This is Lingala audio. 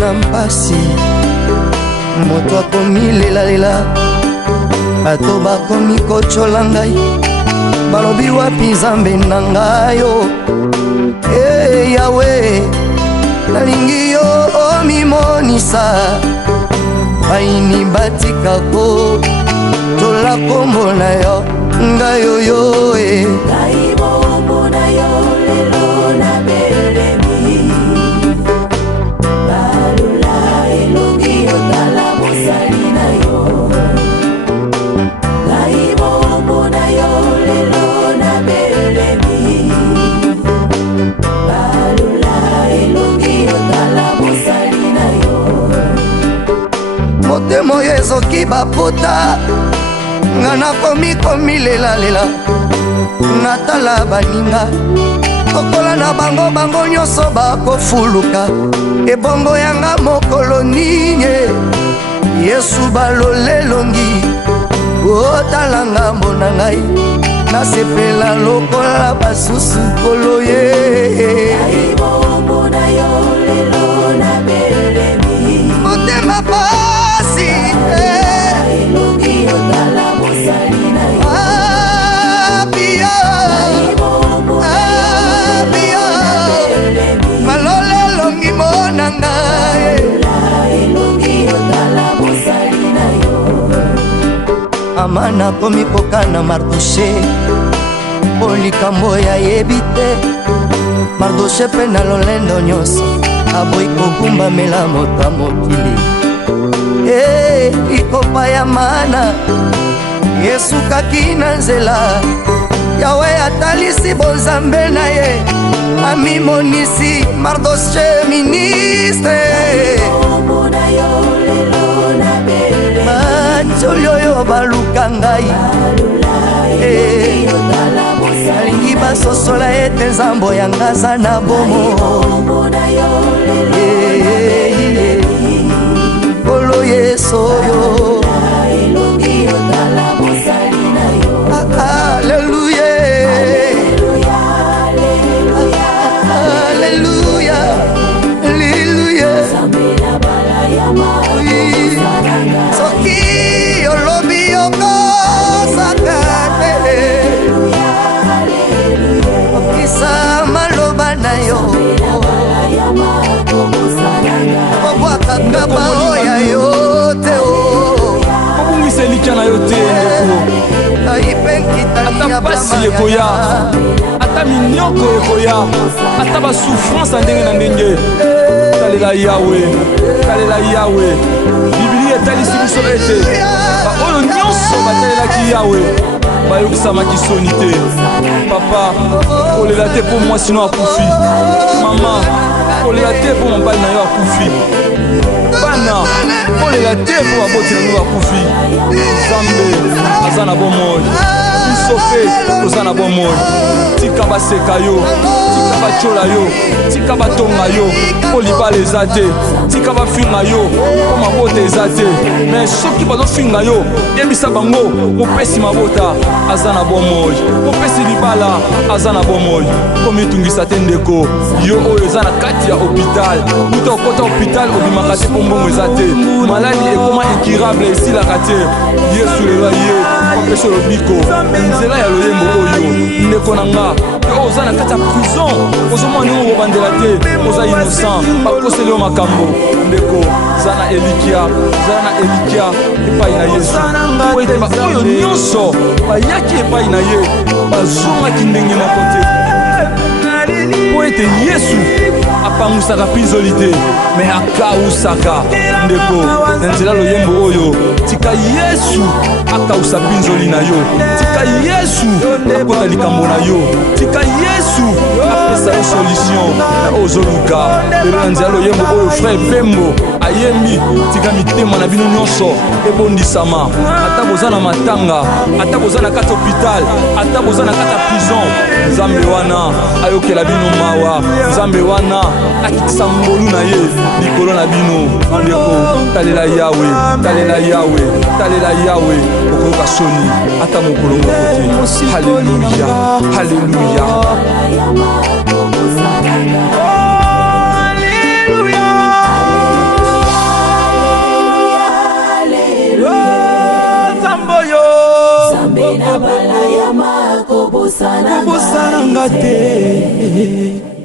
na mpasi moto akomi lelalela bato bakomi kotyola ngai balobi wapi nzambe na ngai yo Yawe nalingi yo omimonisa baini batikako tola kombo na yo ngai oyo ngai bombo na yo lelo na belemi balula elongi otala mosali na yo ngai bombo na yo lelo na belemi balula elongi otala mosali na yo motema oyo ezoki baputa nga nakomi komilelalela natala baninga kokola na bango nyonso bakofuluka ebongo yanga mokolo nini Yesu balolelongi otala ngambo na ngai nasepela lokola basusu kolo ye bombo na yo lelo na belemi motema pasi elongi otala mosali na yo malolelongi mona ngai elongi otala mosali na yo amana komi kokana Mardoshe po likambo yayebi te Mardoshe mpe na lolendo nyonso aboyi kogumbamela moto ya mokili likopa ya mana esukaki na nzela Yawe atalisi bonzambe na ye amimonisi Mardoshe ministre bacoli oyo baluka ngai alingi basosola ete nzambo yanga aza na bomo kolo Yesu oyo Alléluia Alléluia Alléluia soki olobi okosaka te okisa maloba na yo obwakaka baoya yo te obungisa elikya na yo te ata mpasi ekoya ata minyoko ekoya ata basouffrance ya ndenge na ndenge talela Yawe talela Yawe biblia etalisi biso ete baoyo nyonso batalelaki Yawe bayokisamaki soni te papa kolela te mpo mwasi no akufi mama kolela te mpo mobali na yo akufi bana kolela te mpo baboti na yo akufi Nzambe aza na bomoi biso mpe toza na bomoi tika baseka yo tika batyola yo tika batonga yo mpo libala eza te tika bafinga yo mpo mabota eza te me soki bazofinga yo yebisa bango mopesi mabota aza na bomoi mopesi libala aza na bomoi mpo mitungisa te ndeko yo oyo eza na kati ya hopital kuta okota hopital obimaka te mpo mbongo eza te maladi ekoma incurable esilaka te Yesu lelo ye kopesa lobiko nzela ya loyembo oyo ndeko na nga oyo oza na kati ya prison ozomona ndenge okobandela te oza innocent bakoseli yo makambo ndeko zala na elikya epai na Yesu po ete baoyo nyonso bayaki epai na ye bazongaki ndenge moko te po ete Yesu apangusaka mpinzoli te me akausaka ndeko na nzela loyembo oyo tika Yesu akausa mpinzoli na yo tika Yesu akota likambo na yo tika Yesu apesa yo solution na ozoluka lelo na nzela loyembo oyo frère Pembo ayembi tika mitema na bino nyonso ebondisama ata boza na matanga ata boza na kati hôpital ata boza na kati ya prison Nzambe wana ayokela bino mawa Nzambe wana akitisa ngolu na ye likolo na bino ndeko talela Yawe talela Yawe okoyoka soni ata mokolo moko te haleluya haleluya kobosana nga te.